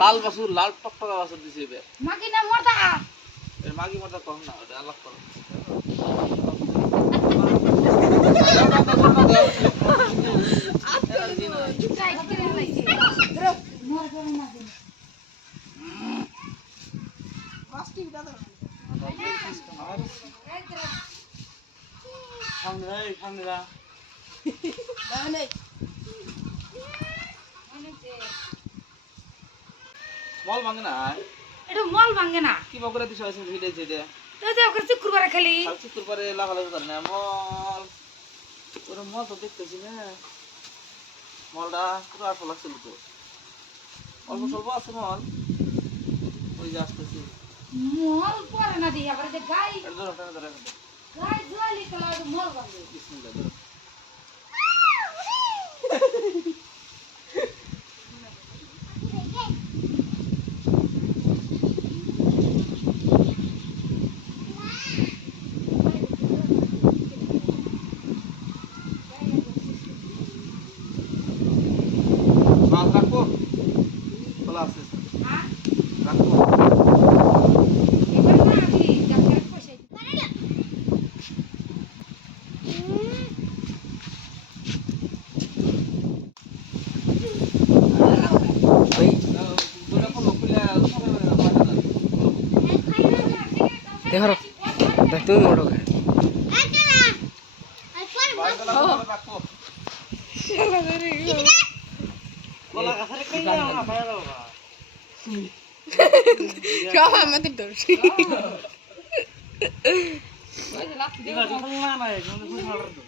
লাল বাসুর লাল টকটকা বাসুর দিছে এবার মাগি না মরদা এর মাগি মরদা কম না ওটা আলাদা করো মল ভাঙে না এটা মল ভাঙে না কি বকরা দিছ আছে ভিডিও যেটা তো যে ওকে শুক্রবারে খালি শুক্র পরে লাগালাগি করে না মল ওরে মল তো দেখতেছি না মলটা পুরো আসল লাগছিল তো অল্প স্বল্প আছে মল ওই যে আসতেছি মল পরে না দি আবার যে গাই ধরো গাই জোয়ালি কলা মল ভাঙে বিসমিল্লাহ ধরো মাল রাখো খোলা আছে হ্যাঁ রাখো এবার না আমি ডাক্তার পয়সা ওই দুটো কো লোকলে দেখো দেখ তুমি মোটো কে রাখো বলা গাছরে কই না বাইরে বাবা সব আমাদের দোষ দিবা যখন না না এখানে খুব ভালো তো